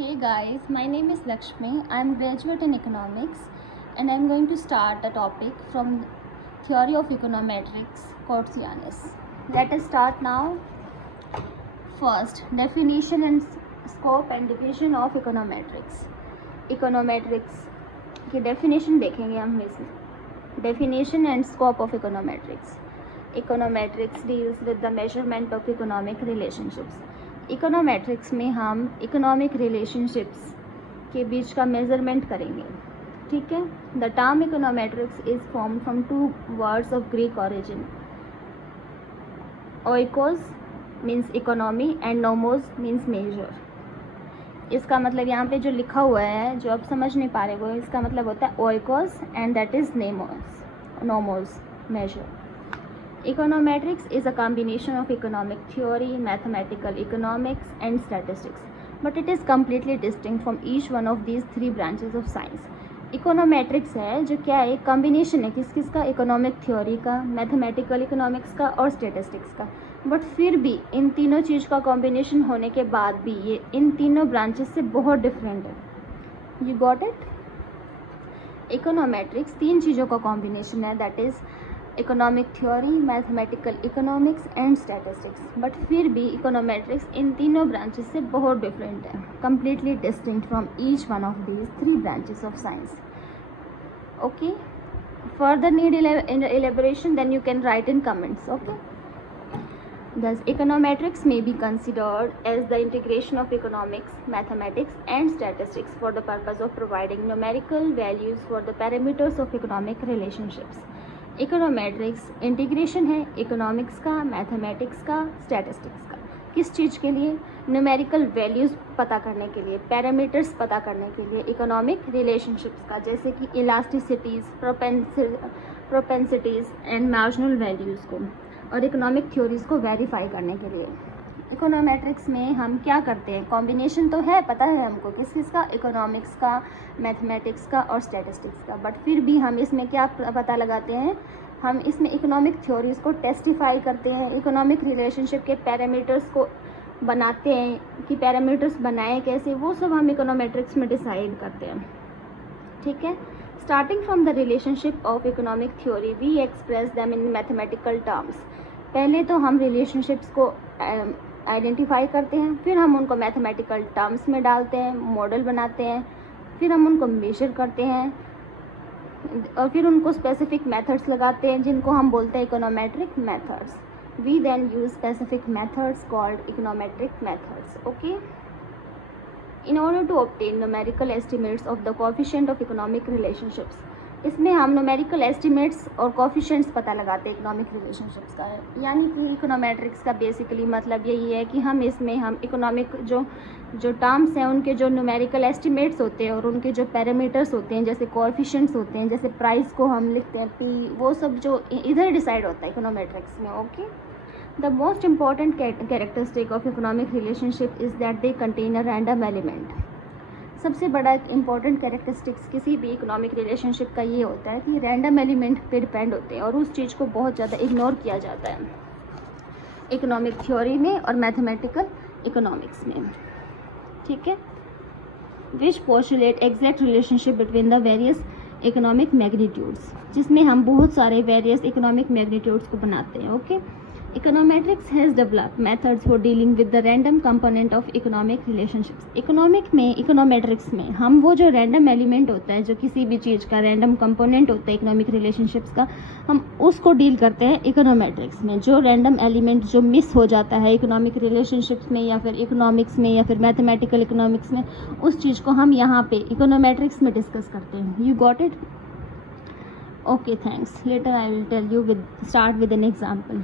Hey guys, my name is Lakshmi. I am graduate in economics and I am going to start a topic from theory of econometrics, Courtesianus. Let us start now. First, definition and scope and division of econometrics. Econometrics की definition देखेंगे हम इसमें. Definition and scope of econometrics. Econometrics deals with the measurement of economic relationships. Econometrics में हम economic relationships के बीच का measurement करेंगे. ठीक है. The term econometrics is form from two words of Greek origin. Oikos means economy and nomos means measure. इसका मतलब यहाँ पे जो लिखा हुआ है, जो आप समझ नहीं पा रहे, वो इसका मतलब होता है oikos and that is nemos, nomos, measure. Econometrics is a combination of economic theory, mathematical economics and statistics, but it is completely distinct from each one of these three branches of science. Econometrics है जो क्या है, combination है किस किस का, economic theory का, mathematical economics का और स्टेटिस्टिक्स का. बट फिर भी इन तीनों चीज़ का कॉम्बिनेशन होने के बाद भी ये इन तीनों ब्रांचेस से बहुत डिफरेंट है. You got it. इकोनोमेट्रिक्स तीन चीज़ों का कॉम्बिनेशन है, that is economic theory, mathematical economics and statistics. But फिर भी इकोनोमेट्रिक्स इन तीनों ब्रांचेस से बहुत डिफरेंट है, completely distinct from each one of these three branches of science. Okay. Further need elaboration, then you can write in comments. Okay. Thus, econometrics may be considered as the integration of economics, mathematics, and statistics for the purpose of providing numerical values for the parameters of economic relationships. Econometrics integration है economics का, mathematics का, statistics का. किस चीज़ के लिए? Numerical values पता करने के लिए, पैरामीटर्स पता करने के लिए, इकोनॉमिक रिलेशनशिप्स का, जैसे कि इलास्टिसिटीज़, प्रोपेंसिटीज़ एंड मार्जिनल वैल्यूज़ को, और इकोनॉमिक थ्योरीज़ को वेरीफाई करने के लिए. इकोनोमेट्रिक्स में हम क्या करते हैं, कॉम्बिनेशन तो है, पता है हमको किस किस का, इकोनॉमिक्स का, मैथमेटिक्स का और स्टैटिस्टिक्स का. बट फिर भी हम इसमें क्या पता लगाते हैं, हम इसमें इकोनॉमिक थ्योरीज़ को टेस्टिफाई करते हैं, इकोनॉमिक रिलेशनशिप के पैरामीटर्स को बनाते हैं कि पैरामीटर्स बनाए कैसे, वो सब हम इकोनोमेट्रिक्स में डिसाइड करते हैं. ठीक है. Starting from the relationship of economic theory we express them in mathematical terms. पहले तो हम रिलेशनशिप्स को आइडेंटिफाई करते हैं, फिर हम उनको मैथमेटिकल टर्म्स में डालते हैं, मॉडल बनाते हैं, फिर हम उनको मेजर करते हैं और फिर उनको स्पेसिफिक मेथड्स लगाते हैं जिनको हम बोलते हैं econometric methods. We then use specific methods called econometric methods. Okay. In order to obtain numerical estimates of the coefficient of economic relationships, इसमें हम न्यूमेरिकल एस्टिमेट्स और कोफिशिएंट्स पता लगाते हैं इकोनॉमिक रिलेशनशिप्स का. यानी कि इकोनोमेट्रिक्स का बेसिकली मतलब यही है कि हम इसमें हम इकोनॉमिक जो टर्म्स हैं उनके जो न्यूमेरिकल एस्टिमेट्स होते हैं और उनके जो पैरामीटर्स होते हैं, जैसे कोफिशिएंट्स होते हैं, जैसे प्राइस को हम लिखते हैं पी, वो सब जो इधर डिसाइड होता है इकोनोमेट्रिक्स में. Okay. The most important characteristic of economic relationship is that they contain a random element. सबसे बड़ा इम्पॉर्टेंट कैरेक्टरिस्टिक्स किसी भी इकोनॉमिक रिलेशनशिप का ये होता है कि रैंडम एलिमेंट पे डिपेंड होते हैं और उस चीज़ को बहुत ज़्यादा इग्नोर किया जाता है इकोनॉमिक थ्योरी में और मैथमेटिकल इकोनॉमिक्स में. ठीक है. Which postulate exact relationship between the various economic magnitudes, जिसमें हम बहुत सारे वेरियस इकोनॉमिक मैग्नीट्यूड्स को बनाते हैं. Okay. Econometrics has developed methods for dealing with the random component of economic relationships. Econometrics में हम वो जो रैंडम एलिमेंट होता है, जो किसी भी चीज़ का रैंडम कंपोनेंट होता है इकोनॉमिक रिलेशनशिप्स का, हम उसको डील करते हैं इकोनोमेट्रिक्स में. जो रैंडम एलिमेंट जो मिस हो जाता है इकोनॉमिक रिलेशनशिप्स में या फिर इकोनॉमिक्स में या फिर मैथमेटिकल इकोनॉमिक्स में, उस चीज़ को हम यहाँ पे इकोनोमेट्रिक्स में डिस्कस करते हैं. You got it. Okay, thanks. Later I will tell you start with an example.